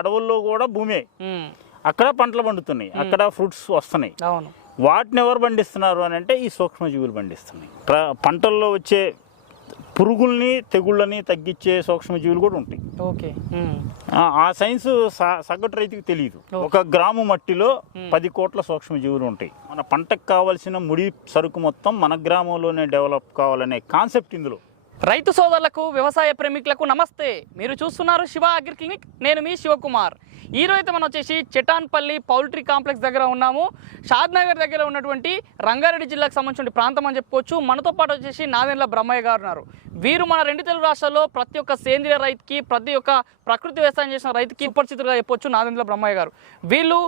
అడవుల్లో కూడా భూమే, అక్కడ పంటలు పండుతున్నాయి, అక్కడ ఫ్రూట్స్ వస్తున్నాయి. వాటిని ఎవరు పండిస్తున్నారు అని అంటే ఈ సూక్ష్మజీవులు పండిస్తున్నాయి. పంటల్లో వచ్చే పురుగుల్ని తెగుళ్ళని తగ్గించే సూక్ష్మజీవులు కూడా ఉంటాయి. ఆ సైన్స్ సగటు రైతుకి తెలియదు. 1 గ్రాము మట్టిలో 10 కోట్ల సూక్ష్మజీవులు ఉంటాయి. మన పంటకు కావాల్సిన ముడి సరుకు మొత్తం మన గ్రామంలోనే డెవలప్ కావాలనే కాన్సెప్ట్ ఇందులో. రైతు సోదరులకు, వ్యవసాయ ప్రేమికులకు నమస్తే. మీరు చూస్తున్నారు శివ అగ్రి క్లినిక్. నేను మీ శివకుమార్. ఈరోజు అయితే మనం వచ్చేసి చెటాన్పల్లి పౌల్ట్రీ కాంప్లెక్స్ దగ్గర ఉన్నాము. షాద్నగర్ దగ్గర ఉన్నటువంటి రంగారెడ్డి జిల్లాకు సంబంధించిన ప్రాంతం అని చెప్పుకోవచ్చు. మనతో పాటు వచ్చేసి నాదెండ్ల బ్రహ్మయ్య గారు ఉన్నారు. వీరు మన 2 తెలుగు రాష్ట్రాల్లో ప్రతి ఒక్క సేంద్రియ రైతుకి, ప్రతి ఒక్క ప్రకృతి వ్యవసాయం చేసిన రైతుకి సుపరిచితులుగా చెప్పొచ్చు నాదెండ్ల బ్రహ్మయ్య గారు. వీళ్ళు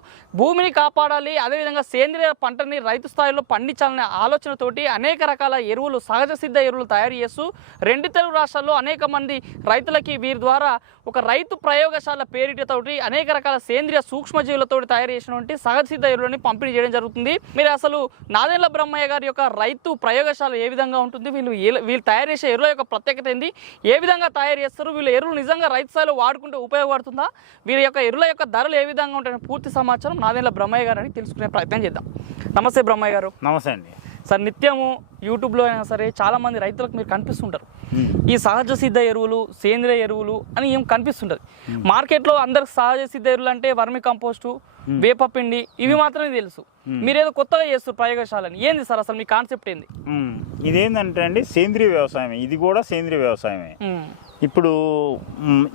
భూమిని కాపాడాలి, అదేవిధంగా సేంద్రియ పంటని రైతు స్థాయిలో పండించాలనే ఆలోచనతోటి అనేక రకాల ఎరువులు, సహజ సిద్ధ ఎరువులు తయారు చేస్తూ 2 తెలుగు రాష్ట్రాల్లో అనేక మంది రైతులకి వీరి ద్వారా ఒక రైతు ప్రయోగశాల పేరిటతోటి అనేక రకాల సేంద్రియ సూక్ష్మజీవులతో తయారు చేసినటువంటి సహజ సిద్ధ ఎరువులని పంపిణీ చేయడం జరుగుతుంది. మీరు అసలు నాదెండ్ల బ్రహ్మయ్య గారి యొక్క రైతు ప్రయోగశాల ఏ విధంగా ఉంటుంది, వీళ్ళు తయారు చేసే ఎరువుల యొక్క ప్రత్యేకత ఏంది, ఏ విధంగా తయారు చేస్తారు, వీళ్ళ ఎరువులు నిజంగా రైతు స్థాయిలో వాడుకుంటే ఉపయోగపడుతుందా, వీరి యొక్క ఎరువుల యొక్క ధరలు ఏ విధంగా ఉంటాయని పూర్తి సమాచారం నాదెండ్ల బ్రహ్మయ్య గారు అని తెలుసుకునే ప్రయత్నం చేద్దాం. నమస్తే బ్రహ్మయ్య గారు. నమస్తే అండి సార్. నిత్యము యూట్యూబ్లో అయినా సరే చాలామంది రైతులకు మీరు కనిపిస్తుంటారు. ఈ సహజ సిద్ధ ఎరువులు, సేంద్రియ ఎరువులు అని ఏం కనిపిస్తుంటుంది. మార్కెట్లో అందరికి సహజ సిద్ధ ఎరువులు అంటే వర్మి కంపోస్టు, వేపపిండి ఇవి మాత్రమే తెలుసు. మీరేదో కొత్తగా చేస్తారు ప్రయోగశాలని. ఏంది సార్ అసలు మీ కాన్సెప్ట్ ఏంది? ఇదేంటంటే అండి సేంద్రియ వ్యవసాయమే, ఇది కూడా సేంద్రియ వ్యవసాయమే. ఇప్పుడు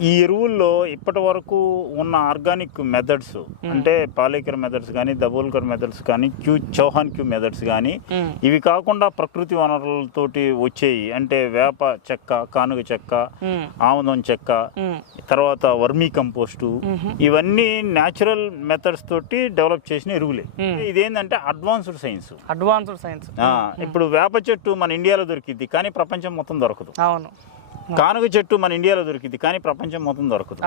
ఈ ఎరువుల్లో ఇప్పటి వరకు ఉన్న ఆర్గానిక్ మెథడ్స్ అంటే పాలేకర్ మెథడ్స్ కానీ, దబోల్కర్ మెథడ్స్ కానీ, చౌహాన్ క్యూ మెథడ్స్ కానీ, ఇవి కాకుండా ప్రకృతి వనరులతోటి వచ్చేవి అంటే వేప చెక్క, కానుగ చెక్క, ఆముదం చెక్క, తర్వాత వర్మీ కంపోస్టు, ఇవన్నీ న్యాచురల్ మెథడ్స్ తోటి డెవలప్ చేసిన ఎరువులే. ఇదేంటంటే అడ్వాన్స్డ్ సైన్స్. ఇప్పుడు వేప చెట్టు మన ఇండియాలో దొరికిద్ది కానీ ప్రపంచం మొత్తం దొరకదు. కానుగ చెట్టు మన ఇండియాలో దొరికింది కానీ ప్రపంచం మొత్తం దొరకదు.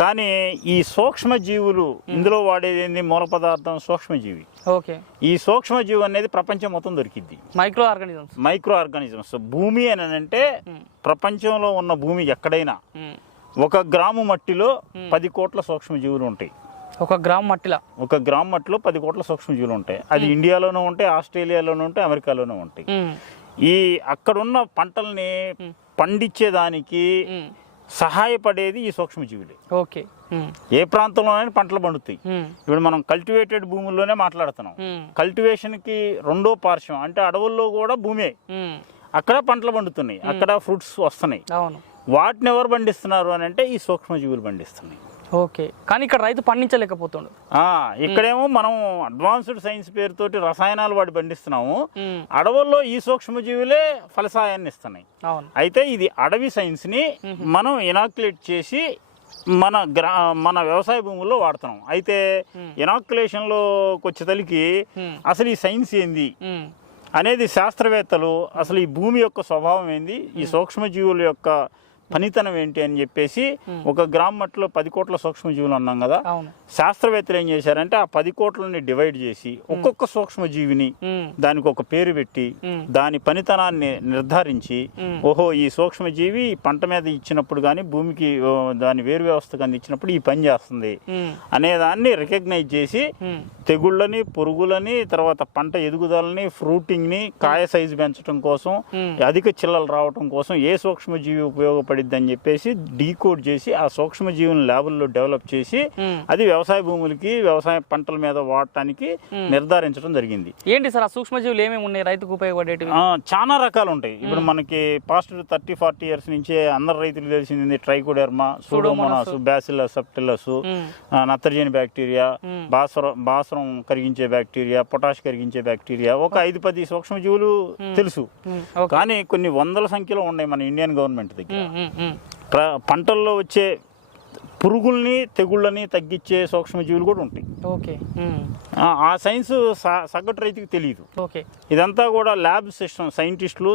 కానీ ఈ సూక్ష్మజీవులు ఇందులో వాడేది మూల పదార్థం సూక్ష్మజీవి. ఈ సూక్ష్మజీవి అనేది ప్రపంచం మొత్తం దొరికింది. Micro organisms. భూమి అని అంటే ప్రపంచంలో ఉన్న భూమి ఎక్కడైనా 1 గ్రాము మట్టిలో 10 కోట్ల సూక్ష్మజీవులు ఉంటాయి. 1 గ్రాము మట్టిలో 10 కోట్ల సూక్ష్మజీవులు ఉంటాయి. అది ఇండియాలోనూ ఉంటాయి, ఆస్ట్రేలియాలోనూ ఉంటాయి, అమెరికాలోనూ ఉంటాయి. ఈ అక్కడున్న పంటల్ని పండించేదానికి సహాయపడేది ఈ సూక్ష్మజీవులే. ఏ ప్రాంతంలోనైనా పంటలు పండుతాయి. ఇప్పుడు మనం కల్టివేటెడ్ భూముల్లోనే మాట్లాడుతున్నాం. కల్టివేషన్ కి 2వ పార్శ్వం అంటే అడవుల్లో కూడా భూమే, అక్కడ పంటలు పండుతున్నాయి, అక్కడ ఫ్రూట్స్ వస్తున్నాయి. వాటిని ఎవరు పండిస్తున్నారు అని అంటే ఈ సూక్ష్మజీవులు పండిస్తున్నాయి. కానీ ఇక్కడ రైతు పండించలేకపోతుండు. ఇక్కడేమో మనం అడ్వాన్స్డ్ సైన్స్ పేరుతోటి రసాయనాలు వాడి పండిస్తున్నాము. అడవుల్లో ఈ సూక్ష్మజీవులే ఫలసాయాన్ని ఇస్తున్నాయి. అయితే ఇది అడవి సైన్స్ ని మనం ఇనాక్యులేట్ చేసి మన వ్యవసాయ భూముల్లో వాడుతున్నాం. అయితే ఇనాక్యులేషన్ లోకి వచ్చేతలికి అసలు ఈ సైన్స్ ఏంది అనేది శాస్త్రవేత్తలు అసలు ఈ భూమి యొక్క స్వభావం ఏంది, ఈ సూక్ష్మజీవుల యొక్క పనితనం ఏంటి అని చెప్పేసి 1 గ్రామ్ మట్టిలో 10 కోట్ల సూక్ష్మజీవులు అన్నాం కదా. శాస్త్రవేత్తలు ఏం చేశారంటే ఆ 10 కోట్లని డివైడ్ చేసి ఒక్కొక్క సూక్ష్మజీవిని దానికి ఒక పేరు పెట్టి దాని పనితనాన్ని నిర్ధారించి, ఓహో ఈ సూక్ష్మజీవి పంట మీద ఇచ్చినప్పుడు కానీ భూమికి దాని వేరు వ్యవస్థకు అందించినప్పుడు ఈ పని చేస్తుంది అనే దాన్ని రికగ్నైజ్ చేసి తెగుళ్ళని, పురుగులని, తర్వాత పంట ఎదుగుదలని, ఫ్రూటింగ్ ని, కాయ సైజు పెంచడం కోసం, అధిక చిల్లలు రావడం కోసం ఏ సూక్ష్మజీవి ఉపయోగపడి అని చెప్పేసి డీకోడ్ చేసి ఆ సూక్ష్మజీవులను ల్యాబుల్లో డెవలప్ చేసి అది వ్యవసాయ భూములకి, వ్యవసాయ పంటల మీద వాడటానికి నిర్ధారించడం జరిగింది. ఏంటి సార్ ఆ సూక్ష్మజీవులు ఏమేమి ఉన్నాయి రైతుకు ఉపయోగపడేటివి? చాలా రకాలు ఉంటాయి. ఇప్పుడు మనకి పాస్ట్ 30-40 ఇయర్స్ నుంచే అందరు రైతులు తెలిసింది ట్రైకోడెర్మా, సూడోమోనాస్, బ్యాసిల్లస్ సబ్టిల్లస్, నత్రజని బ్యాక్టీరియా, భాస్వరం కరిగించే బ్యాక్టీరియా, పొటాష్ కరిగించే బ్యాక్టీరియా, ఒక 5-10 సూక్ష్మజీవులు తెలుసు. కానీ కొన్ని వందల సంఖ్యలో ఉన్నాయి మన ఇండియన్ గవర్నమెంట్ దగ్గర. పంటల్లో వచ్చే పురుగుల్ని, తెగుళ్ళని తగ్గించే సూక్ష్మజీవులు కూడా ఉంటాయి. ఆ సైన్స్ సగటు రైతుకి తెలియదు. ఓకే. ఇదంతా కూడా ల్యాబ్ సిస్టమ్, సైంటిస్టులు,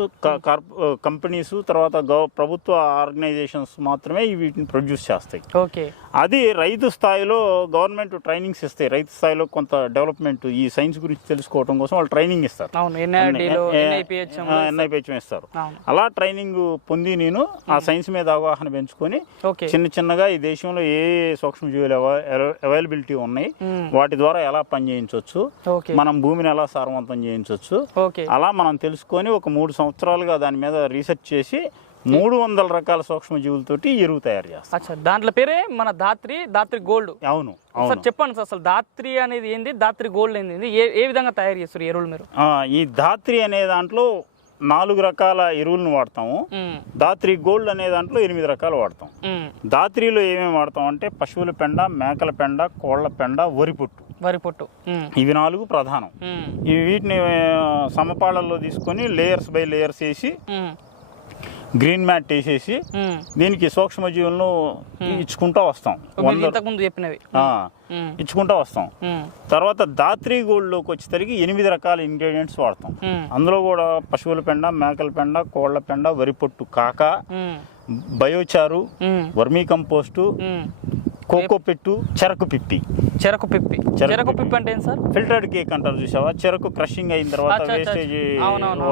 కంపెనీస్, తర్వాత ప్రభుత్వ ఆర్గనైజేషన్స్ మాత్రమే వీటిని ప్రొడ్యూస్ చేస్తాయి. ఓకే. అది రైతు స్థాయిలో గవర్నమెంట్ ట్రైనింగ్స్ ఇస్తాయి. రైతు స్థాయిలో కొంత డెవలప్మెంట్ ఈ సైన్స్ గురించి తెలుసుకోవడం కోసం వాళ్ళు ట్రైనింగ్ ఇస్తారు. NIPHM ఇస్తారు. అలా ట్రైనింగ్ పొంది నేను ఆ సైన్స్ మీద అవగాహన పెంచుకొని చిన్న చిన్నగా ఈ దేశంలో ఏ సూక్ష్మజీవులు అవైలబిలిటీ ఉన్నాయి, వాటి ద్వారా ఎలా పని చేయించవచ్చు, మనం భూమిని ఎలా సారవంతం చేయించవచ్చు, అలా మనం తెలుసుకొని ఒక 3 సంవత్సరాలుగా దాని మీద రీసెర్చ్ చేసి 300 రకాల సూక్ష్మజీవులతోటి ఎరువు తయారు చేస్తాం. దాంట్లో పేరే మన దాత్రి గోల్డ్. అవును. సార్ చెప్పండి సార్, అసలు దాత్రి అనేది ఏంది, దాత్రి గోల్డ్ ఏంది, ఏ విధంగా తయారు చేస్తారు ఎరువులు మీరు? ఈ దాత్రి అనే దాంట్లో 4 రకాల ఎరువులను వాడతాము. దాత్రి గోల్డ్ అనే దాంట్లో 8 రకాలు వాడతాం. దాత్రిలో ఏమేమి వాడతాం అంటే పశువుల పెండ, మేకల పెండ, కోళ్ల పెండ, వరి పొట్టు, ఇవి 4 ప్రధానం. వీటిని సమపాళల్లో తీసుకొని లేయర్స్ బై లేయర్స్ వేసి గ్రీన్ మ్యాట్ వేసేసి దీనికి సూక్ష్మజీవులను ఇచ్చుకుంటా వస్తాం. ఇచ్చుకుంటా వస్తాం. తర్వాత దాత్రి గోల్డ్ లోకి వచ్చేసరికి 8 రకాల ఇంగ్రీడియంట్స్ వాడతాం. అందులో కూడా పశువుల పెండ, మేకల పెండ, కోళ్ల పెండ, వరి పొట్టు కాక, బయోచారు, వర్మీ కంపోస్టు, కోకో పెట్టు, చెరకు పిప్పి అంటే ఏంటి సార్? ఫిల్టర్డ్ కేక్ అంటారు చూసావా, చెరకు క్రషింగ్ అయిన తర్వాత వేస్టేజ్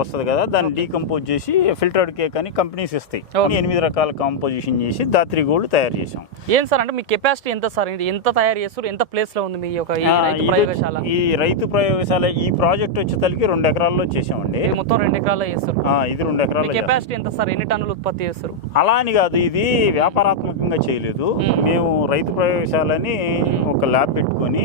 వస్తుంది కదా, దాన్ని డీకంపోజ్ చేసి ఫిల్టర్డ్ కేక్ అని కంపెనీస్ ఇస్తాయి. 8 రకాల కాంపోజిషన్ చేసి దాత్రి గోల్డ్ తయారు చేసాం. ఏం సార్ అంటే మీ కెపాసిటీ ఎంత సార్, ఎంత తయారు చేస్తారు, ఎంత ప్లేస్ లో ఉంది మీ యొక్క ప్రయోగశాల? ఈ రైతు ప్రయోగశాల ఈ ప్రాజెక్ట్ వచ్చేసరికి 2 ఎకరాల్లో చేసామండి. మొత్తం 2 ఎకరాల్లో చేస్తారు. ఇది 2 ఎకరాల కెపాసిటీ ఎంత సార్, ఎన్ని టన్నులు ఉత్పత్తి చేస్తారు? అలా అని కాదు, ఇది వ్యాపారాత్మకంగా చేయలేదు. మేము రైతు ప్రయోగశాలని ఒక ల్యాబ్ పెట్టుకొని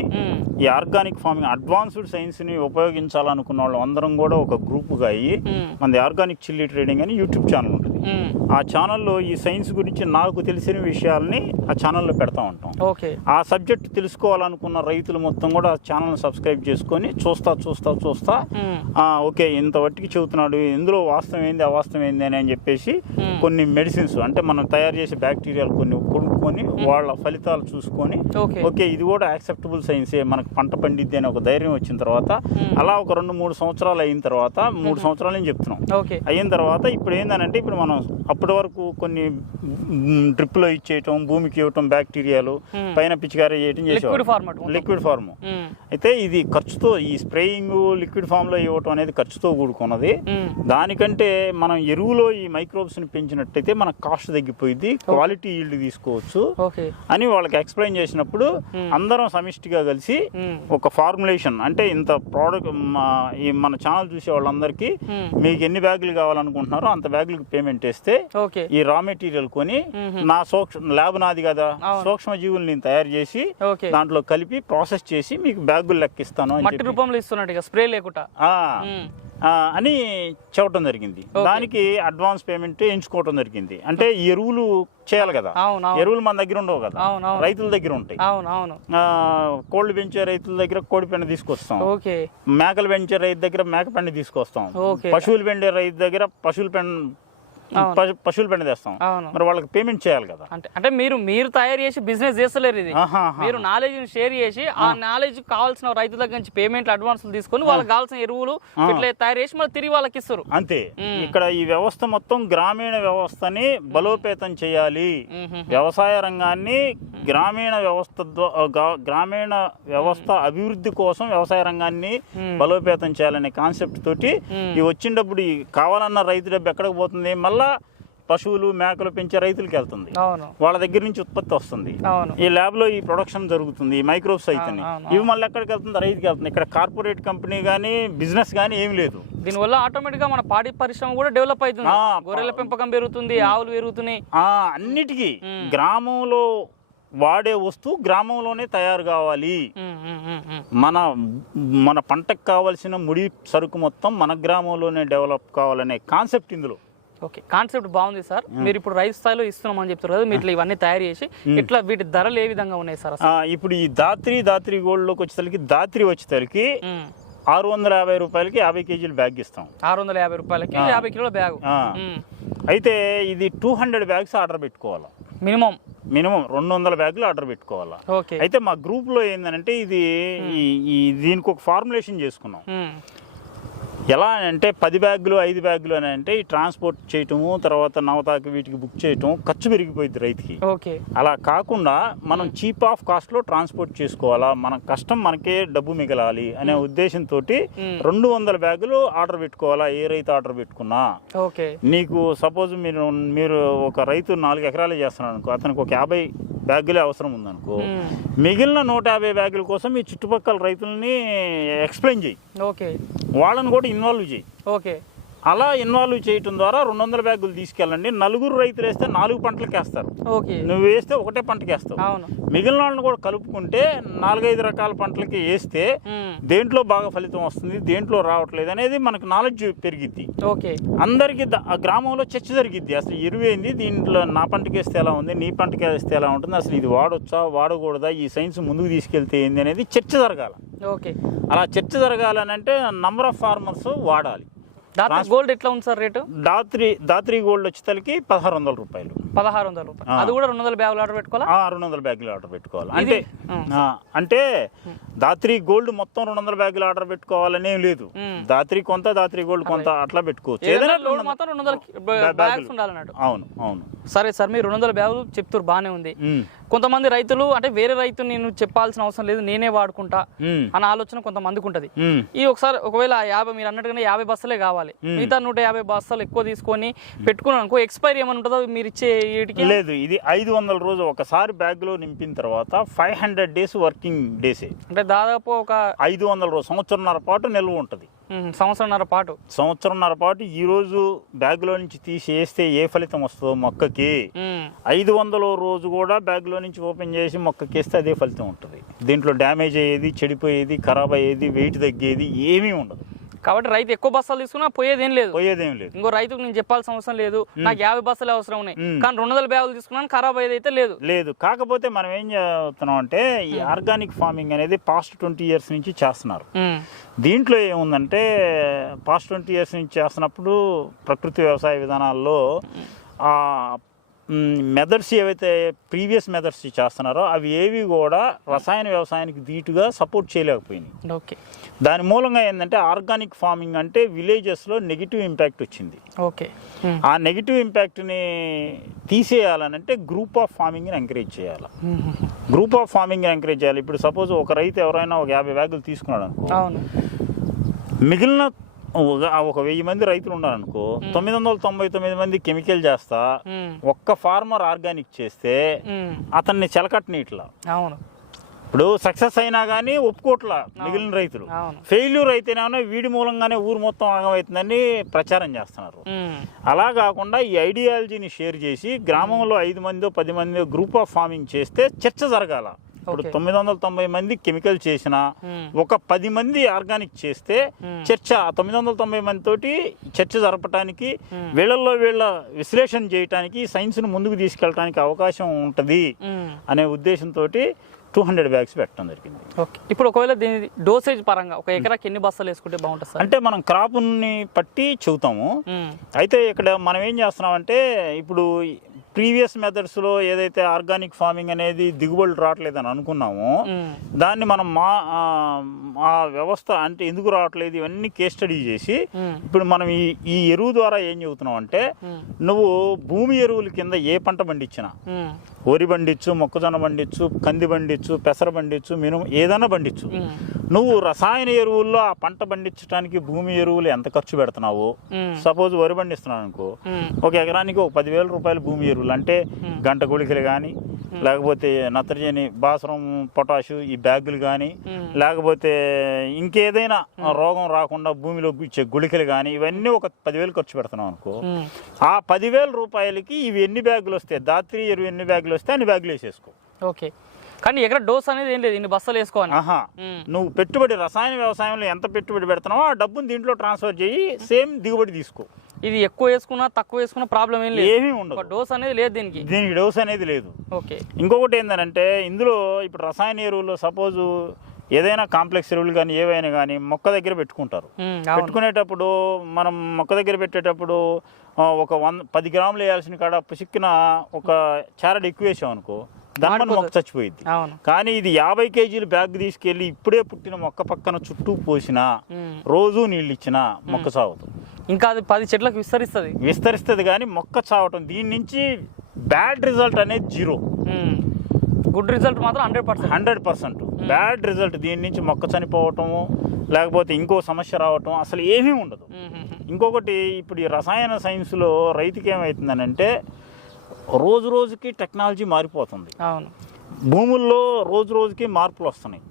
ఈ ఆర్గానిక్ ఫార్మింగ్ అడ్వాన్స్డ్ సైన్స్ ని ఉపయోగించాలనుకున్న వాళ్ళు అందరం కూడా ఒక గ్రూప్ గా అయ్యి మనది ఆర్గానిక్ చిల్లీ ట్రేడింగ్ అని యూట్యూబ్ ఛానల్ ఉంటుంది. ఆ ఛానల్లో ఈ సైన్స్ గురించి నాకు తెలిసిన విషయాల్ని ఆ ఛానల్లో పెడతా ఉంటాం. ఆ సబ్జెక్ట్ తెలుసుకోవాలనుకున్న రైతులు మొత్తం కూడా ఆ ఛానల్ సబ్స్క్రైబ్ చేసుకొని చూస్తా ఓకే ఇంత వట్టికి చెబుతున్నాడు, ఇందులో వాస్తవం ఏంది అవాస్తవం ఏంది అని చెప్పేసి కొన్ని మెడిసిన్స్ అంటే మనం తయారు చేసే బ్యాక్టీరియాలు కొన్ని కొనుక్కొని వాళ్ళ ఫలితాలు చూసుకొని ఓకే ఇది కూడా యాక్సెప్టబుల్ సైన్సే, మనకు పంట పండిద్ది అని ఒక ధైర్యం వచ్చిన తర్వాత అలా ఒక 2-3 సంవత్సరాలు అయిన తర్వాత 3 సంవత్సరాలు నేను చెప్తున్నాం అయిన తర్వాత ఇప్పుడు ఏంటంటే ఇప్పుడు మనం అప్పటి వరకు కొన్ని డ్రిప్లో ఇచ్చేయటం, భూమికి ఇవ్వటం బ్యాక్టీరియాలు, పైన పిచికారీ చేయటం చేసేవాళ్ళు లిక్విడ్ ఫార్మ్. అయితే ఇది ఖర్చుతో, ఈ స్ప్రేయింగ్ లిక్విడ్ ఫామ్ లో ఇవ్వటం అనేది ఖర్చుతో కూడుకున్నది. దానికంటే మనం ఎరువులో ఈ మైక్రోబ్స్ ని పెంచినట్టయితే మన కాస్ట్ తగ్గిపోయింది, క్వాలిటీ ఈల్డ్ తీసుకోవచ్చు అని వాళ్ళకి ఎక్స్ప్లెయిన్ చేసినప్పుడు అందరం సమిష్టిగా కలిసి ఒక ఫార్ములేషన్ అంటే ఇంత ప్రోడక్ట్ మన ఛానల్ చూసే వాళ్ళందరికీ మీకు ఎన్ని బ్యాగులు కావాలనుకుంటున్నారో అంత బ్యాగులకు పేమెంట్ వేస్తే ఈ రా మెటీరియల్ కొని నా ల్యాబ్ నాది కదా, సూక్ష్మ జీవులు నేను తయారు చేసి దాంట్లో కలిపి ప్రాసెస్ చేసి మీకు బ్యాగులు లెక్కిస్తాను స్ప్రే లేకుండా అని చెప్పడం జరిగింది. దానికి అడ్వాన్స్ పేమెంట్ ఎంచుకోవడం జరిగింది. అంటే ఎరువులు చేయాలి కదా, ఎరువులు మన దగ్గర ఉండవు కదా, రైతుల దగ్గర ఉంటాయి. కోళ్ళు పెంచే రైతుల దగ్గర కోడి పెండ తీసుకొస్తాం, మేకలు పెంచే రైతు దగ్గర మేక పెండ తీసుకొస్తాం, పశువులు పెండే రైతు దగ్గర పశువుల పెండ తెస్తాం. మరి వాళ్ళకి పేమెంట్ చేయాలి కదా. అంటే మీరు తయారు చేసి బిజినెస్ చేస్తలేరు, ఇది మీరు నాలెడ్జ్ షేర్ చేసి ఆ నాలెడ్జ్ కావాల్సిన రైతుల దగ్గర నుంచి పేమెంట్ అడ్వాన్స్ తీసుకొని వాళ్ళకి కావాల్సిన ఎరువులు ఇట్లా తయారు చేసి మళ్ళీ తిరిగి వాళ్ళకి ఇస్తారు. అంతే. ఇక్కడ ఈ వ్యవస్థ మొత్తం గ్రామీణ వ్యవస్థని బలోపేతం చేయాలి, వ్యవసాయ రంగాన్ని గ్రామీణ వ్యవస్థ అభివృద్ధి కోసం వ్యవసాయ రంగాన్ని బలోపేతం చేయాలనే కాన్సెప్ట్ తోటి ఈ వచ్చిన డబ్బులు కావాలన్న రైతు డబ్బు ఎక్కడికి పోతుంది, మళ్ళా పశువులు మేకలు పెంచే రైతులకి వెళ్తుంది, వాళ్ళ దగ్గర నుంచి ఉత్పత్తి వస్తుంది, ఈ ల్యాబ్ లో ఈ ప్రొడక్షన్ జరుగుతుంది, ఈ మైక్రోబ్స్ అవుతుంది, ఇవి మళ్ళీ ఎక్కడికి వెళ్తుంది, రైతుకి వెళ్తుంది. ఇక్కడ కార్పొరేట్ కంపెనీ గానీ బిజినెస్ గానీ ఏమి లేదు. దీనివల్ల ఆటోమేటిక్ గా మన పాడి పరిశ్రమ కూడా డెవలప్ అవుతుంది, గొర్రెల పెంపకం పెరుగుతుంది, ఆవులు పెరుగుతున్నాయి. అన్నిటికీ గ్రామంలో వాడే వస్తువు గ్రామంలోనే తయారు కావాలి, మన పంటకు కావాల్సిన ముడి సరుకు మొత్తం మన గ్రామంలోనే డెవలప్ కావాలనే కాన్సెప్ట్ ఇందులో. ఓకే, కాన్సెప్ట్ బాగుంది సార్. మీరు ఇప్పుడు రైతు స్థాయిలో ఇస్తున్నామని చెప్తారు కదా, మీరు ఇవన్నీ తయారు చేసి ఇట్లా వీటి ధరలు ఏ విధంగా ఉన్నాయి సార్? ఇప్పుడు ఈ దాత్రి గోల్డ్ లోకి వచ్చేసరికి దాత్రి వచ్చేసరికి 650 రూపాయలకి 50 కేజీల బ్యాగ్ ఇస్తాం. 650 రూపాయలకి 50 కిలోల బ్యాగ్. అయితే ఇది 200 బ్యాగ్స్ ఆర్డర్ పెట్టుకోవాలి. మినిమం 200 బ్యాగులు ఆర్డర్ పెట్టుకోవాలా. ఓకే. అయితే మా గ్రూప్లో ఏంటంటే ఇది దీనికి ఒక ఫార్ములేషన్ చేసుకున్నాం. ఎలా అంటే 10 బ్యాగులు 5 బ్యాగులు అని అంటే ఈ ట్రాన్స్పోర్ట్ చేయటము, తర్వాత నవతాకి వీటికి బుక్ చేయటం ఖర్చు పెరిగిపోయింది రైతుకి. ఓకే. అలా కాకుండా మనం చీప్ ఆఫ్ కాస్ట్లో ట్రాన్స్పోర్ట్ చేసుకోవాలా, మన కష్టం మనకే డబ్బు మిగలాలి అనే ఉద్దేశంతో 200 బ్యాగులు ఆర్డర్ పెట్టుకోవాలా. ఏ రైతు ఆర్డర్ పెట్టుకున్నా ఓకే. నీకు సపోజ్ మీరు ఒక రైతు 4 ఎకరాలు చేస్తున్నాడు అనుకో, అతనికి ఒక 50 బ్యాగులే అవసరం ఉందనుకో, మిగిలిన 150 బ్యాగుల కోసం ఈ చుట్టుపక్కల రైతులని ఎక్స్ప్లెయిన్ చేయి. ఓకే. వాళ్ళని కూడా ఇన్వాల్వ్ చేయి. ఓకే. అలా ఇన్వాల్వ్ చేయటం ద్వారా 200 బ్యాగులు తీసుకెళ్ళండి. 4 రైతులు వేస్తే 4 పంటలకి వేస్తారు. ఓకే. నువ్వు వేస్తే ఒకటే పంటకి వేస్తావు. అవును. మిగిలిన వాళ్ళని కూడా కలుపుకుంటే 4-5 రకాల పంటలకి వేస్తే దేంట్లో బాగా ఫలితం వస్తుంది, దేంట్లో రావట్లేదు అనేది మనకు నాలెడ్జ్ పెరిగిద్ది. ఓకే. అందరికి ఆ గ్రామంలో చర్చ జరిగిద్ది. అసలు ఎరువేంది, దీంట్లో నా పంటకి వేస్తే ఎలా ఉంది, నీ పంటకి వేస్తే ఎలా ఉంటుంది, అసలు ఇది వాడొచ్చా వాడకూడదా, ఈ సైన్స్ ముందుకు తీసుకెళ్తే ఏంది అనేది చర్చ జరగాల. ఓకే. అలా చర్చ జరగాలని అంటే నంబర్ ఆఫ్ ఫార్మర్స్ వాడాలి. గోల్డ్ ఎట్లా ఉంది సార్ రేటు? దాత్రి గోల్డ్ వచ్చేసరికి 1600 రూపాయలు. 1600 రూపాయలు. అది కూడా 200 బ్యాగులు ఆర్డర్ పెట్టుకోవాలా? 200 బ్యాగులు ఆర్డర్ పెట్టుకోవాలి. అంటే దాత్రి గోల్డ్ మొత్తం 200 బ్యాగులు ఆర్డర్ పెట్టుకోవాలనే లేదు. దాత్రి కొంత, దాత్రి గోల్డ్ కొంత అట్లా పెట్టుకోవచ్చు. మొత్తం 200 బ్యాగ్స్ ఉండాలన్నాడు. అవును. సరే సార్, మీరు 200 బ్యాగులు చెప్తారు, బాగానే ఉంది. కొంతమంది రైతులు అంటే వేరే రైతు నేను చెప్పాల్సిన అవసరం లేదు, నేనే వాడుకుంటా అన్న ఆలోచన కొంతమందికి ఉంటది. ఈ ఒకవేళ 50 మీరు అన్నట్టుగానే 50 బస్తాలే కావాలి, మిగతా 150 బస్తాలు ఎక్కువ తీసుకొని పెట్టుకున్నాను అనుకో, ఎక్స్పైరీ ఏమైనా ఉంటుందో మీరు ఇచ్చే వీటికి? లేదు, ఇది 500 రోజు ఒకసారి బ్యాగ్ లో నింపిన తర్వాత 500 డేస్ వర్కింగ్ డేస్, అంటే దాదాపు ఒక 500 రోజు, సంవత్సరంన్నర పాటు నిల్వ ఉంటది. సంవత్సరంన్నర పాటు ఈ రోజు బ్యాగ్ లో నుంచి తీసేస్తే ఏ ఫలితం వస్తుందో మొక్కకి, 500 రోజు కూడా బ్యాగ్ లో నుంచి ఓపెన్ చేసి మొక్కకేస్తే అదే ఫలితం ఉంటుంది. దీంట్లో డ్యామేజ్ అయ్యేది, చెడిపోయేది, ఖరాబ్ అయ్యేది, వెయిట్ తగ్గేది ఏమీ ఉండదు. కాబట్టి రైతు ఎక్కువ బస్తాలు తీసుకున్నా పోయేదేం లేదు. ఇంకో రైతుకు నేను చెప్పాల్సిన అవసరం లేదు, నాకు 50 బస్తాలు అవసరం ఉన్నాయి, కానీ 200 బ్యాగులు తీసుకున్నాను, ఖరాబ్ అయ్యేది అయితే లేదు. కాకపోతే మనం ఏం చేస్తున్నాం అంటే ఈ ఆర్గానిక్ ఫార్మింగ్ అనేది పాస్ట్ 20 years నుంచి చేస్తున్నారు. దీంట్లో ఏముందంటే పాస్ట్ 20 years నుంచి చేస్తున్నప్పుడు ప్రకృతి వ్యవసాయ విధానాల్లో మెథడ్స్ ఏవైతే ప్రీవియస్ మెథడ్స్ చేస్తున్నారో అవి ఏవి కూడా రసాయన వ్యవసాయానికి ధీటుగా సపోర్ట్ చేయలేకపోయినాయి. ఓకే. దాని మూలంగా ఏంటంటే ఆర్గానిక్ ఫార్మింగ్ అంటే విలేజెస్లో నెగిటివ్ ఇంపాక్ట్ వచ్చింది. ఓకే. ఆ నెగిటివ్ ఇంపాక్ట్ని తీసేయాలనంటే గ్రూప్ ఆఫ్ ఫార్మింగ్ని ఎంకరేజ్ చేయాలి. ఇప్పుడు సపోజ్ ఒక రైతు ఎవరైనా ఒక 50 బ్యాగులు తీసుకున్నాడు అనుకో, మిగిలిన ఒక 1000 మంది రైతులు ఉన్నారనుకో, 999 మంది కెమికల్ చేస్తా, ఒక్క ఫార్మర్ ఆర్గానిక్ చేస్తే అతన్ని చెలకట్టనీట్లా. ఇప్పుడు సక్సెస్ అయినా కానీ ఒప్పుకోట్లా మిగిలిన రైతులు. ఫెయిల్యూర్ అయితేనే వీడి మూలంగానే ఊరు మొత్తం ఆగమవుతుందని ప్రచారం చేస్తున్నారు. అలా కాకుండా ఈ ఐడియాలజీని షేర్ చేసి గ్రామంలో 5 మందో 10 మందో గ్రూప్ ఆఫ్ ఫార్మింగ్ చేస్తే చర్చ జరగాల. ఇప్పుడు 990 మంది కెమికల్ చేసినా ఒక 10 మంది ఆర్గానిక్ చేస్తే చర్చ 990 మంది తోటి చర్చ జరపడానికి, వీళ్ళ విశ్లేషణ చేయడానికి, సైన్స్ ను ముందుకు తీసుకెళ్ళడానికి అవకాశం ఉంటది అనే ఉద్దేశంతో 200 బ్యాగ్స్ పెట్టడం జరిగింది. ఇప్పుడు ఒకవేళ దీని డోసేజ్ పరంగా ఒక ఎకరాకి ఎన్ని బస్తాలు వేసుకుంటే బాగుంటుంది? అంటే మనం క్రాప్ని పట్టి చెబుతాము. అయితే ఇక్కడ మనం ఏం చేస్తున్నామంటే ఇప్పుడు ప్రీవియస్ మెథడ్స్లో ఏదైతే ఆర్గానిక్ ఫార్మింగ్ అనేది దిగుబడులు రావట్లేదని అనుకున్నామో దాన్ని మనం ఆ వ్యవస్థ అంటే ఎందుకు రావట్లేదు ఇవన్నీ కేస్ స్టడీ చేసి ఇప్పుడు మనం ఈ ఎరువు ద్వారా ఏం చెబుతున్నాం అంటే, నువ్వు భూమి ఎరువుల కింద ఏ పంట పండించినా, వరి పండించు, మొక్కజొన్న పండించు, కంది పండించు, పెసర పండించు, మినుము ఏదైనా పండించు, నువ్వు రసాయన ఎరువుల్లో ఆ పంట పండించడానికి భూమి ఎరువులు ఎంత ఖర్చు పెడుతున్నావు, సపోజ్ వరి పండిస్తున్నావు అనుకో, ఒక ఎకరానికి ఒక 10,000 రూపాయలు భూమి ఎరువులు అంటే గంట గుళికలు కానీ, లేకపోతే నత్రజని, భాస్వరం, పొటాషు ఈ బ్యాగులు కానీ, లేకపోతే ఇంకేదైనా రోగం రాకుండా భూమిలో ఇచ్చే గుళికలు కానీ, ఇవన్నీ ఒక 10,000 ఖర్చు పెడుతున్నాం అనుకో, ఆ 10,000 రూపాయలకి ఇవి ఎన్ని బ్యాగులు వస్తాయి, దాత్రి ఎరువు ఎన్ని బ్యాగులు వస్తే అన్ని బ్యాగులు వేసేసుకో. ఓకే. కానీ ఎక్కడ డోస్ అనేది ఏం లేదు, ఇన్ని బస్తాలు వేసుకోవాలి. నువ్వు పెట్టుబడి రసాయన వ్యవసాయంలో ఎంత పెట్టుబడి పెడుతున్నావో ఆ డబ్బుని దీంట్లో ట్రాన్స్ఫర్ చేయి, సేమ్ దిగుబడి తీసుకో. ఇది ఎక్కువ వేసుకున్నా తక్కువ వేసుకున్నా ప్రాబ్లం ఏం లేదు, ఏమీ ఉండదు. డోస్ అనేది లేదు దీనికి డోస్ అనేది లేదు. ఓకే. ఇంకొకటి ఏంటంటే ఇందులో ఇప్పుడు రసాయన ఎరువుల్లో సపోజు ఏదైనా కాంప్లెక్స్ ఎరువులు కానీ ఏవైనా కానీ మొక్క దగ్గర పెట్టుకుంటారు. పెట్టుకునేటప్పుడు మనం మొక్క దగ్గర పెట్టేటప్పుడు ఒక 10 గ్రాములు వేయాల్సిన కాడ పుసిక్కిన ఒక చారడు ఎక్కువ వేసాం అనుకో దాని మొక్క చచ్చిపోయింది. కానీ ఇది 50 కేజీలు బ్యాగ్ తీసుకెళ్లి ఇప్పుడే పుట్టిన మొక్క పక్కన చుట్టూ పోసినా రోజు నీళ్ళు ఇచ్చినా మొక్క సాగుతుంది. ఇంకా అది 10 చెట్లకు విస్తరిస్తుంది కానీ మొక్క చావటం. దీని నుంచి బ్యాడ్ రిజల్ట్ అనేది 0, గుడ్ రిజల్ట్ మాత్రం 100%. బ్యాడ్ రిజల్ట్ దీని నుంచి మొక్క చనిపోవటము లేకపోతే ఇంకో సమస్య రావటం అసలు ఏమీ ఉండదు. ఇంకొకటి ఇప్పుడు ఈ రసాయన సైన్స్లో రైతుకి ఏమవుతుందనంటే రోజు రోజుకి టెక్నాలజీ మారిపోతుంది. భూముల్లో రోజు రోజుకి మార్పులు వస్తున్నాయి.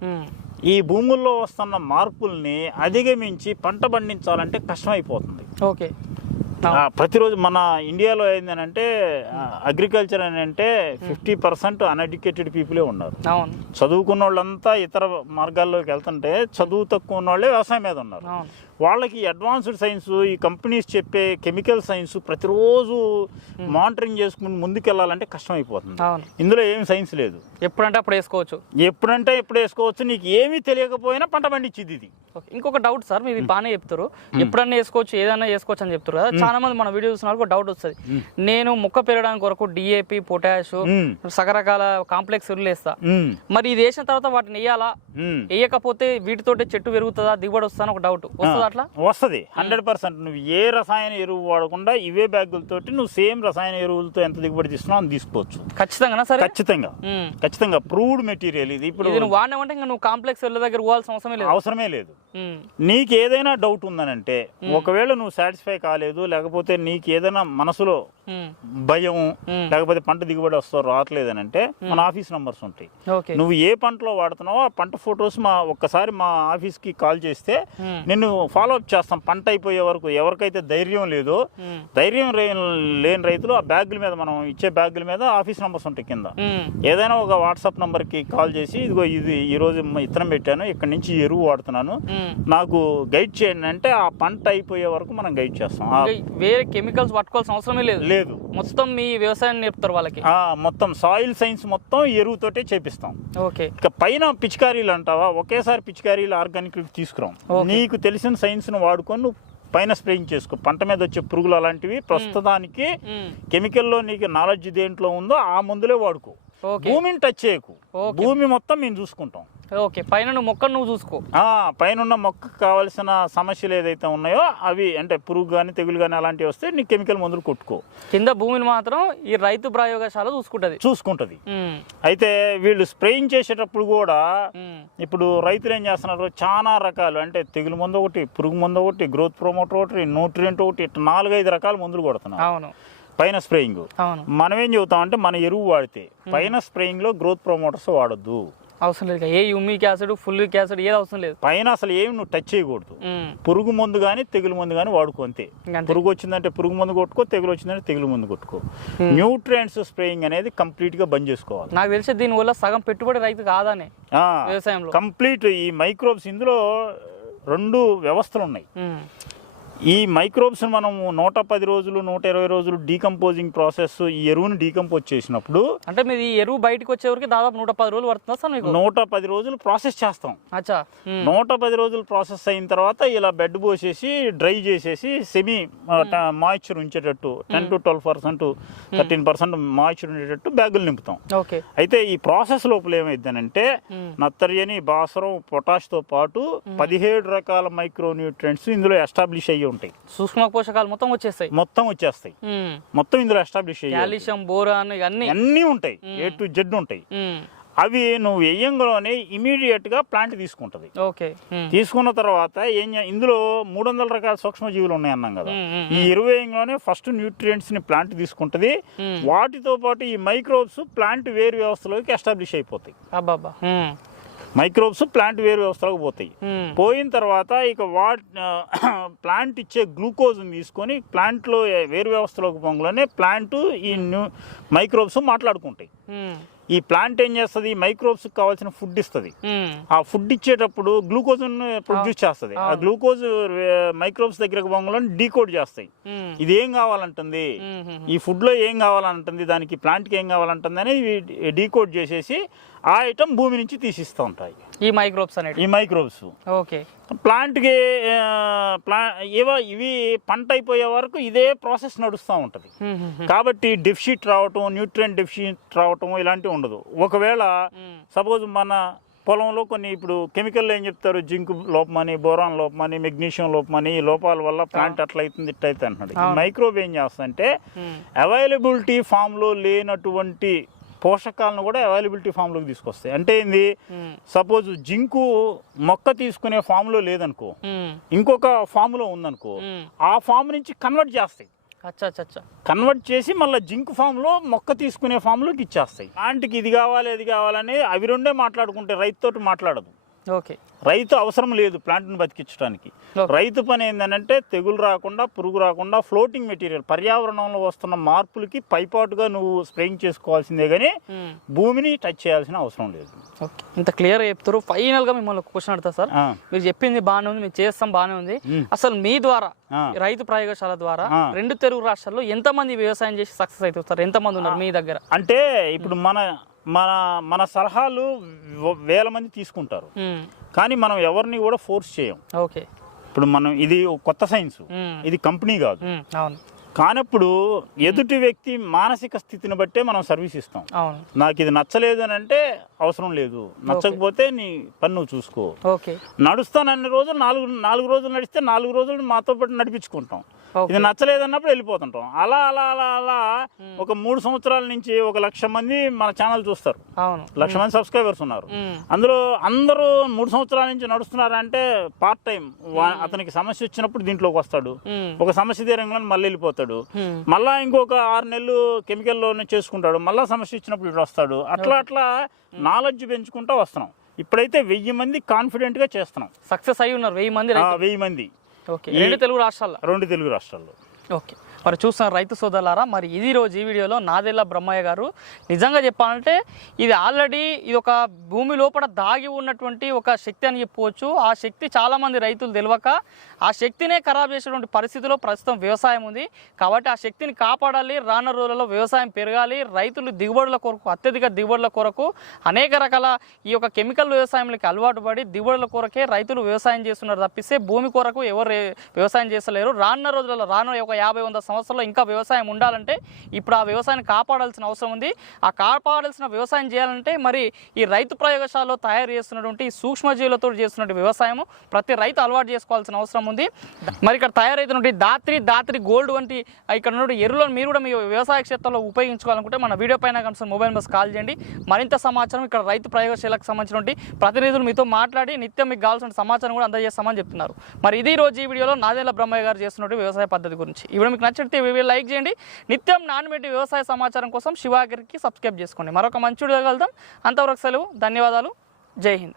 ఈ భూముల్లో వస్తున్న మార్పుల్ని అధిగమించి పంట పండించాలంటే కష్టమైపోతుంది. ఓకే, ప్రతిరోజు మన ఇండియాలో ఏంటంటే అగ్రికల్చర్ అని అంటే 50% అన్ఎడ్యుకేటెడ్ పీపులే ఉన్నారు. చదువుకున్న వాళ్ళంతా ఇతర మార్గాల్లోకి వెళ్తుంటే చదువు తక్కువ ఉన్న వాళ్ళే వ్యవసాయం మీద ఉన్నారు. వాళ్ళకి అడ్వాన్స్డ్ సైన్స్, ఈ కంపెనీస్ చెప్పే కెమికల్ సైన్స్ ప్రతిరోజు మానిటరింగ్ చేసుకుని ముందుకెళ్ళాలంటే కష్టమైపోతుంది. ఇందులో ఏమి సైన్స్ లేదు. ఎప్పుడంటే అప్పుడు వేసుకోవచ్చు. నీకు ఏమీ తెలియకపోయినా పంట పండించింది ఇది. ఇంకొక డౌట్ సార్, మీరు బాగానే చెప్తారు, ఎప్పుడన్నా వేసుకోవచ్చు ఏదన్నా వేసుకోవచ్చు అని చెప్తారు కదా. చాలా మంది మన వీడియో చూసిన వాళ్ళకి డౌట్ వస్తుంది. నేను మొక్క పెరగడానికి కొరకు డిఏపి, పొటాష్, రకరకాల కాంప్లెక్స్ ఎరువులు వేస్తా, మరి ఇది వేసిన తర్వాత వాటిని వేయాలా, వేయకపోతే వీటితోటే చెట్టు పెరుగుతుందా, దిగుబడి వస్తుందా ఒక డౌట్ వస్తుంది. అట్లా వస్తుంది 100%. నువ్వు ఏ రసాయన ఎరువు వాడకుండా ఇవే బ్యాగులతోటి నువ్వు సేమ్ రసాయన ఎరువులతో ఎంత దిగుబడి తీస్తున్నావు అని తీసుకోవచ్చు. ఖచ్చితంగా ప్రూవ్డ్ మెటీరియల్ ఇది. ఇప్పుడు వాడినామంటే ఇంకా నువ్వు కాంప్లెక్స్ ఎరువుల దగ్గర పోవాల్సిన అవసరమే లేదు. నీకు ఏదైనా డౌట్ ఉందనంటే, ఒకవేళ నువ్వు సాటిస్ఫై కాలేదు, లేకపోతే నీకు ఏదైనా మనసులో భయం, లేకపోతే పంట దిగుబడి రావట్లేదు అని అంటే మన ఆఫీస్ నంబర్స్ ఉంటాయి. నువ్వు ఏ పంటలో వాడుతున్నావో ఆ పంట ఫొటోస్ ఒక్కసారి మా ఆఫీస్ కి కాల్ చేస్తే నిన్ను ఫాలో అప్ చేస్తాం. పంట అయిపోయే వరకు ఎవరికైతే ధైర్యం లేదో, ధైర్యం లేని రైతులు ఆ బ్యాగుల మీద, మనం ఇచ్చే బ్యాగుల మీద ఆఫీస్ నంబర్స్ ఉంటాయి కింద. ఏదైనా ఒక వాట్సాప్ నంబర్ కి కాల్ చేసి, ఇదిగో ఇది ఈ రోజు ఇత్తనం పెట్టాను, ఇక్కడ నుంచి ఎరువు వాడుతున్నాను, నాకు గైడ్ చేయండి అంటే ఆ పంట అయిపోయే వరకు మనం గైడ్ చేస్తాం. వేరే కెమికల్స్ పట్టుకోవాల్సిన అవసరమే లేదు. మొత్తం మీ వ్యవసాయం నేర్పుతారు వాళ్ళకి. మొత్తం సాయిల్ సైన్స్ మొత్తం ఎరువుతోటే చేపిస్తాం. ఇక పైన పిచికారీలు అంటావా, ఒకేసారి పిచికారీలు ఆర్గానిక్ తీసుకురాం. నీకు తెలిసిన సైన్స్ ను వాడుకొని నువ్వు పైన స్ప్రేయింగ్ చేసుకో. పంట మీద వచ్చే పురుగులు అలాంటివి ప్రస్తుతానికి కెమికల్లో నీకు నాలెడ్జ్ దేంట్లో ఉందో ఆ మందులే వాడుకో. భూమిని టచ్ చేయకు, భూమి మొత్తం మేము చూసుకుంటాం. పైన మొక్కను నువ్వు చూసుకో. పైన ఉన్న మొక్కకు కావాల్సిన సమస్యలు ఏదైతే ఉన్నాయో అవి, అంటే పురుగు కానీ తెగులు కానీ అలాంటివి వస్తే నీ కెమికల్ మందులు కొట్టుకో. కింద భూమిని మాత్రం ఈ రైతు ప్రయోగశాల చూసుకుంటది. అయితే వీళ్ళు స్ప్రేయింగ్ చేసేటప్పుడు కూడా ఇప్పుడు రైతులు ఏం చేస్తున్నారు, చాలా రకాలు, అంటే తెగులు మందు ఒకటి, పురుగు మందు ఒకటి, గ్రోత్ ప్రమోటర్ ఒకటి, న్యూట్రియంట్ ఒకటి, ఇట్లా 4-5 రకాల మందులు కొడుతున్నారు పైన స్ప్రేయింగ్. మనం ఏం చెబుతామంటే మన ఎరువు వాడితే పైన స్ప్రేయింగ్ లో గ్రోత్ ప్రమోటర్స్ వాడొద్దు. అవసరం లేదు. ఏ యూమిక్ యాసిడ్, ఫుల్విక్ యాసిడ్ ఏది అవసరం లేదు. పైన అసలు ఏమి నువ్వు టచ్ చేయకూడదు. పురుగు మందు కానీ తెగులు మందు కానీ వాడుకో అంతే. పురుగు వచ్చిందంటే పురుగు మందు కొట్టుకో, తెగులు వచ్చిందంటే తెగులు మందు కొట్టుకో. న్యూట్రియంట్స్ స్ప్రేయింగ్ అనేది కంప్లీట్ గా బంద్ చేసుకోవాలి. నాకు తెలిసి దీని వల్ల సగం పెట్టుబడి రైతు కాదానే వ్యవసాయంలో. కంప్లీట్ ఈ మైక్రోబ్స్, ఇందులో 2 వ్యవస్థలు ఉన్నాయి. ఈ మైక్రోబ్స్ మనం 110 రోజులు 120 రోజులు డీకంపోజింగ్ ప్రాసెస్, ఈ ఎరువుని డీకంపోజ్ చేసినప్పుడు, అంటే మీరు ఈ ఎరువు బయటకు వచ్చేవరకు దాదాపు 110 రోజులు పడుతుందా సార్ మీకు? 110 రోజులు ప్రాసెస్ చేస్తాం. 110 రోజులు ప్రాసెస్ అయిన తర్వాత ఇలా బెడ్ పోసేసి డ్రై చేసేసి సెమీ మాయిశ్చర్ ఉంచేటట్టు 10 to 12%, 13% మాయిశ్చర్ ఉండేటట్టు బ్యాగులు నింపుతాం. అయితే ఈ ప్రాసెస్ లోపల ఏమైందనంటే నత్రజని, భాస్వరం, పొటాష్ తో పాటు 17 రకాల మైక్రో న్యూట్రియంట్స్ ఇందులో ఎస్టాబ్లిష్ అయ్యి ఉంటాయి. సూక్ష్మ పోషకాలు మొత్తం వచ్చేస్తాయి. మొత్తం ఇందులో ఎస్టాబ్లిష్ అయ్యి కాల్షియం, బోరాన్ అన్ని ఉంటాయి, A to Z ఉంటాయి. అవి నువ్వు వేయంగానే ఇమీడియట్ గా ప్లాంట్ తీసుకుంటది. తీసుకున్న తర్వాత ఇందులో 300 రకాల సూక్ష్మజీవులు ఉన్నాయి అన్నాం కదా. ఈ 20 ఫస్ట్ న్యూట్రియంట్స్ ని ప్లాంట్ తీసుకుంటది. వాటితో పాటు ఈ మైక్రోబ్స్ ప్లాంట్ వేరు వ్యవస్థలోకి ఎస్టాబ్లిష్ అయిపోతాయి. మైక్రోబ్స్ ప్లాంట్ వేరు వ్యవస్థలోకి పోతాయి. పోయిన తర్వాత ఇక ప్లాంట్ ఇచ్చే గ్లూకోజ్ తీసుకొని ప్లాంట్లో వేరు వ్యవస్థలోకి పొంగలోనే ప్లాంట్ ఈ మైక్రోబ్స్ మాట్లాడుకుంటాయి. ఈ ప్లాంట్ ఏం చేస్తుంది, మైక్రోబ్స్ కావాల్సిన ఫుడ్ ఇస్తుంది. ఆ ఫుడ్ ఇచ్చేటప్పుడు గ్లూకోజ్ ప్రొడ్యూస్ చేస్తుంది. ఆ గ్లూకోజ్ మైక్రోబ్స్ దగ్గరకు పొంగలో డీకోడ్ చేస్తాయి. ఇది ఏం కావాలంటుంది, ఈ ఫుడ్ లో ఏం కావాలంటుంది, దానికి ప్లాంట్ కి ఏం కావాలంటుంది అనేది డీకోడ్ చేసేసి ఆ ఐటమ్ భూమి నుంచి తీసిస్తూ ఉంటాయి ఈ మైక్రోబ్స్ అనేవి. ఈ మైక్రోబ్స్ ఓకే. ప్లాంట్కి ఇవి పంట అయిపోయే వరకు ఇదే ప్రాసెస్ నడుస్తూ ఉంటుంది. కాబట్టి డెఫిషిట్ రావటం, న్యూట్రియంట్ డెఫిషిట్ రావటం ఇలాంటివి ఉండదు. ఒకవేళ సపోజ్ మన పొలంలో కొన్ని ఇప్పుడు కెమికల్ ఏం చెప్తారు, జింక్ లోపమని, బోరాన్ లోపమని, మెగ్నీషియం లోపమని, ఈ లోపాల వల్ల ప్లాంట్ అట్లా అవుతుంది ఇట్లా అవుతుంది అంటున్నాడు. మైక్రోబ్ ఏం చేస్తుందంటే అవైలబిలిటీ ఫామ్లో లేనటువంటి పోషకాలను కూడా అవైలబిలిటీ ఫామ్లోకి తీసుకొస్తాయి. అంటే ఏంది, సపోజ్ జింకు మొక్క తీసుకునే ఫామ్లో లేదనుకో, ఇంకొక ఫామ్లో ఉందనుకో, ఆ ఫామ్ నుంచి కన్వర్ట్ చేస్తాయి. కన్వర్ట్ చేసి మళ్ళీ జింక్ ఫామ్లో మొక్క తీసుకునే ఫామ్లోకి ఇచ్చేస్తాయి. ప్లాంట్కి ఇది కావాలి అది కావాలని అవి రెండే మాట్లాడుకుంటే రైతుతోటి మాట్లాడదు. ఓకే. రైతు అవసరం లేదు ప్లాంట్ని బతికించడానికి. రైతు పని ఏంటంటే తెగులు రాకుండా, పురుగు రాకుండా, ఫ్లోటింగ్ మెటీరియల్ పర్యావరణంలో వస్తున్న మార్పులకి పైపాటుగా నువ్వు స్ప్రేయింగ్ చేసుకోవాల్సిందే కానీ భూమిని టచ్ చేయాల్సిన అవసరం లేదు. ఓకే, ఇంత క్లియర్గా చెప్తారు. ఫైనల్గా మిమ్మల్ని క్వశ్చన్ అడుగుతా సార్. మీరు చెప్పింది బాగానే ఉంది, మీరు చేస్తాం బాగానే ఉంది. అసలు మీ ద్వారా రైతు ప్రయోగశాల ద్వారా 2 తెలుగు రాష్ట్రాల్లో ఎంతమంది వ్యవసాయం చేసి సక్సెస్ అవుతారు? ఎంతమంది ఉన్నారు మీ దగ్గర? అంటే ఇప్పుడు మన సలహాలు వేల మంది తీసుకుంటారు, కానీ మనం ఎవరిని కూడా ఫోర్స్ చేయం. ఓకే. ఇప్పుడు మనం ఇది కొత్త సైన్స్, ఇది కంపెనీ కాదు. అవును. కానప్పుడు ఎదుటి వ్యక్తి మానసిక స్థితిని బట్టే మనం సర్వీస్ ఇస్తాం. నాకు ఇది నచ్చలేదు అని అంటే అవసరం లేదు, నచ్చకపోతే నీ పని నువ్వు చూసుకో. నడుస్తానన్ని రోజులు 4 రోజులు నడిస్తే 4 రోజులు మాతో పాటు నడిపించుకుంటాం. ఇది నచ్చలేదన్నప్పుడు వెళ్ళిపోతుంటాం. అలా అలా అలా అలా ఒక 3 సంవత్సరాల నుంచి 1,00,000 మంది మన ఛానల్ చూస్తారు. 1,00,000 మంది సబ్స్క్రైబర్స్ ఉన్నారు. అందులో అందరూ 3 సంవత్సరాల నుంచి నడుస్తున్నారంటే పార్ట్ టైం. అతనికి సమస్య వచ్చినప్పుడు దీంట్లోకి వస్తాడు, ఒక సమస్య తీరంగా మళ్ళీ వెళ్ళిపోతాడు, మళ్ళా ఇంకొక 6 నెలలు కెమికల్లోనే చేసుకుంటాడు, మళ్ళా సమస్య ఇచ్చినప్పుడు ఇటు వస్తాడు. అట్లా అట్లా నాలెడ్జ్ పెంచుకుంటూ వస్తున్నాం. ఇప్పుడైతే 1000 మంది కాన్ఫిడెంట్ గా చేస్తున్నాం. సక్సెస్ అయి ఉన్నారు 1000 మంది. ఓకే. 2 తెలుగు రాష్ట్రాల్లో. ఓకే. మరి చూస్తున్న రైతు సోదరులారా, మరి ఇది రోజు ఈ వీడియోలో నాదెళ్ల బ్రహ్మయ్య గారు నిజంగా చెప్పాలంటే ఇది ఆల్రెడీ ఇది ఒక భూమి లోపల దాగి ఉన్నటువంటి ఒక శక్తి అని చెప్పుకోవచ్చు. ఆ శక్తి చాలామంది రైతులు తెలియక ఆ శక్తినే ఖరాబ్ చేసేటువంటి పరిస్థితిలో ప్రస్తుతం వ్యవసాయం ఉంది. కాబట్టి ఆ శక్తిని కాపాడాలి, రానున్న రోజులలో వ్యవసాయం పెరగాలి, రైతులు దిగుబడుల కొరకు, అత్యధిక దిగుబడుల కొరకు అనేక రకాల ఈ యొక్క కెమికల్ వ్యవసాయంలోకి అలవాటు పడి దిగుబడుల కొరకే రైతులు వ్యవసాయం చేస్తున్నారు తప్పిస్తే భూమి కొరకు ఎవరు వ్యవసాయం చేస్తలేరు. రానున్న రోజులలో రానున్న ఒక 50-100 సంవత్సరాల్లో ఇంకా వ్యవసాయం ఉండాలంటే ఇప్పుడు ఆ వ్యవసాయాన్ని కాపాడాల్సిన అవసరం ఉంది. ఆ కాపాడాల్సిన వ్యవసాయం చేయాలంటే మరి ఈ రైతు ప్రయోగశాలలో తయారు చేస్తున్నటువంటి సూక్ష్మజీవులతో చేస్తున్నటువంటి వ్యవసాయం ప్రతి రైతు అలవాటు చేసుకోవాల్సిన అవసరం ఉంది. మరి ఇక్కడ తయారైతున్నటువంటి దాత్రి గోల్డ్ వంటి ఇక్కడ ఉన్న ఎరువులను మీరు కూడా మీ వ్యవసాయ క్షేత్రంలో ఉపయోగించుకోవాలనుకుంటే మన వీడియో పైన కనుక మొబైల్ నెంబర్స్ కాల్ చేయండి. మరింత సమాచారం ఇక్కడ రైతు ప్రయోగశాలకు సంబంధించినటువంటి ప్రతినిధులు మీతో మాట్లాడి నిత్యం మీకు కావాల్సిన సమాచారం కూడా అందజేస్తామని చెప్తున్నారు. మరి ఇది రోజు ఈ వీడియోలో నాదెళ్ల బ్రహ్మయ్య గారు చేస్తున్నటువంటి వ్యవసాయ పద్ధతి గురించి. ఇప్పుడు మీకు నచ్చితే లైక్ చేయండి. నిత్యం నాన్-మెటి వ్యవసాయ సమాచారం కోసం శివ అగ్రికి సబ్స్క్రైబ్ చేసుకోండి. మరొక మంచి వీడియో కలుద్దాం. అంతవరకు సెలవు. ధన్యవాదాలు. జై హింద్.